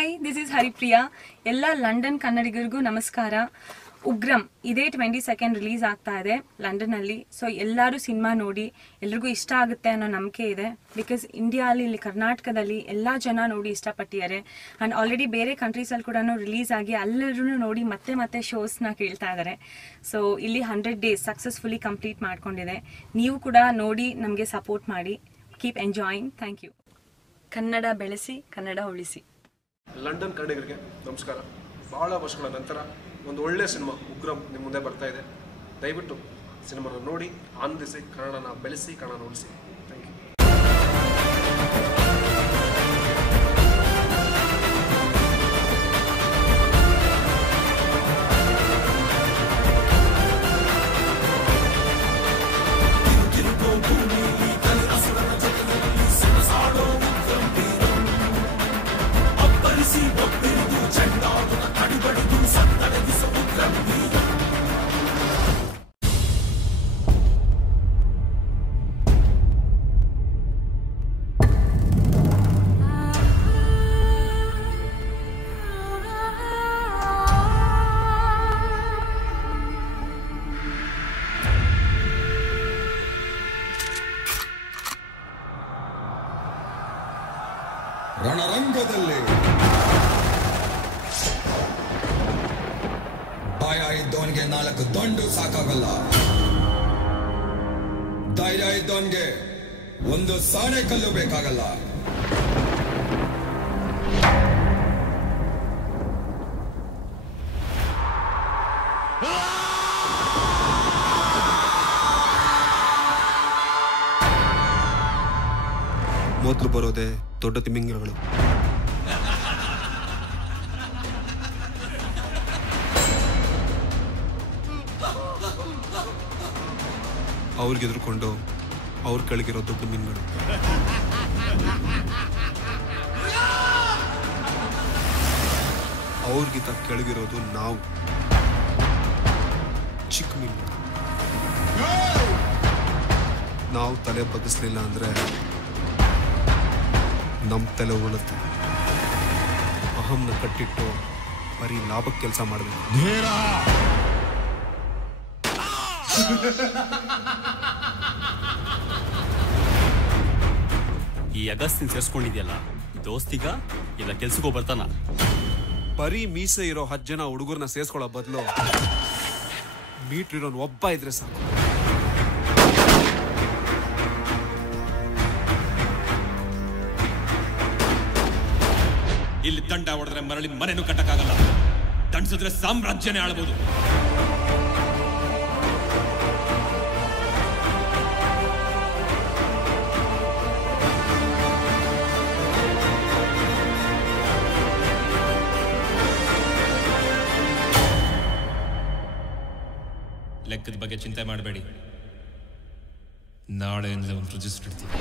Hi, this is Haripriya. ಎಲ್ಲ London ಕನ್ನಡಿಗರಿಗೂ ನಮಸ್ಕಾರ. ಉಗ್ರಂ ಇದೇ 22 ರಿಲೀಸ್ ಆಗ್ತಾ ಇದೆ ಲಂಡನಲ್ಲಿ. ಸೊ ಎಲ್ಲರೂ ಸಿನಿಮಾ ನೋಡಿ, ಎಲ್ರಿಗೂ ಇಷ್ಟ ಆಗುತ್ತೆ ಅನ್ನೋ ನಂಬಿಕೆ ಇದೆ. ಬಿಕಾಸ್ ಇಂಡಿಯಾಲಿ, ಇಲ್ಲಿ ಕರ್ನಾಟಕದಲ್ಲಿ ಎಲ್ಲ ಜನ ನೋಡಿ ಇಷ್ಟಪಟ್ಟಿದ್ದಾರೆ. ಆ್ಯಂಡ್ ಆಲ್ರೆಡಿ ಬೇರೆ ಕಂಟ್ರೀಸಲ್ಲಿ ಕೂಡ ರಿಲೀಸ್ ಆಗಿ ಎಲ್ಲರೂ ನೋಡಿ ಮತ್ತೆ ಶೋಸ್ನ ಕೇಳ್ತಾ ಇದ್ದಾರೆ. ಸೊ ಇಲ್ಲಿ 100 days ಸಕ್ಸಸ್ಫುಲಿ ಕಂಪ್ಲೀಟ್ ಮಾಡ್ಕೊಂಡಿದೆ. ನೀವು ಕೂಡ ನೋಡಿ ನಮಗೆ ಸಪೋರ್ಟ್ ಮಾಡಿ. Keep enjoying. Thank you. Kannada ಬೆಳೆಸಿ, ಕನ್ನಡ ಉಳಿಸಿ. ಲಂಡನ್ ಕನ್ನಡಿಗರಿಗೆ ನಮಸ್ಕಾರ. ಭಾಳ ವರ್ಷಗಳ ನಂತರ ಒಂದು ಒಳ್ಳೆಯ ಸಿನಿಮಾ ಉಗ್ರಂ ನಿಮ್ಮ ಮುಂದೆ ಬರ್ತಾ ಇದೆ. ದಯವಿಟ್ಟು ಸಿನಿಮಾನ ನೋಡಿ ಆನಂದಿಸಿ, ಕನ್ನಡನ ಬೆಳೆಸಿ, ಕನ್ನಡನ ಉಳಿಸಿ. Thank you. ರಣರಂಗದಲ್ಲಿ ಭಯ ಇದ್ದವನಿಗೆ 4 ದಂಡು ಸಾಕಾಗಲ್ಲ. ಧೈರ್ಯ ಇದ್ದವನಿಗೆ 1 ಸಾಣೆ ಕಲ್ಲು ಬೇಕಾಗಲ್ಲ. ಮೊದಲು ಬರೋದೆ ದೊಡ್ಡ ತಿಮಿಂಗಿಲಗಳು. ಅವ್ರಿಗೆ ಎದುರ್ಕೊಂಡು ಅವ್ರ ಕೆಳಗಿರೋ ದೊಡ್ಡ ಮೀನುಗಳು. ಅವ್ರಿಗಿಂತ ಕೆಳಗಿರೋದು ನಾವು, ಚಿಕ್ಕ ಮೀನುಗಳು. ನಾವು ತಲೆ ಬಗ್ಗಿಸ್ಲಿಲ್ಲ ಅಂದ್ರೆ ನಮ್ಮ ತಲೆ ಉಳುತ್ತೆ. ಅಹಂನ ಕಟ್ಟಿಟ್ಟು ಬರೀ ಲಾಭಕ್ಕೆ ಕೆಲಸ ಮಾಡಬೇಕು. ಈ ಅಗಸ್ತಿನ ಸೇರ್ಸ್ಕೊಂಡಿದ್ಯಲ್ಲ, ದೋಸ್ತಿಗ ಇಲ್ಲ ಕೆಲ್ಸಕ್ಕೂ ಬರ್ತಾನ? ಬರೀ ಮೀಸೆ ಇರೋ 10 ಜನ ಹುಡುಗರನ್ನ ಸೇರ್ಸ್ಕೊಳ್ಳೋ ಬದಲು ಮೀಟ್ರ್ ಇರೋನ್ ಒಬ್ಬ ಇದ್ರೆ ಸಾಕು. ಇಲ್ಲಿ ದಂಡ ಹೊಡೆದ್ರೆ ಮರಳಿ ಮನೆನೂ ಕಟ್ಟಕ್ಕಾಗಲ್ಲ, ದಂಡಿಸಿದ್ರೆ ಸಾಮ್ರಾಜ್ಯನೇ ಆಳ್ಬೋದು. ಲೆಕ್ಕದ ಬಗ್ಗೆ ಚಿಂತೆ ಮಾಡಬೇಡಿ, ನಾಳೆಯಿಂದ ಒಂದು ರಿಜಿಸ್ಟರ್ ಇಡ್ತೀವಿ.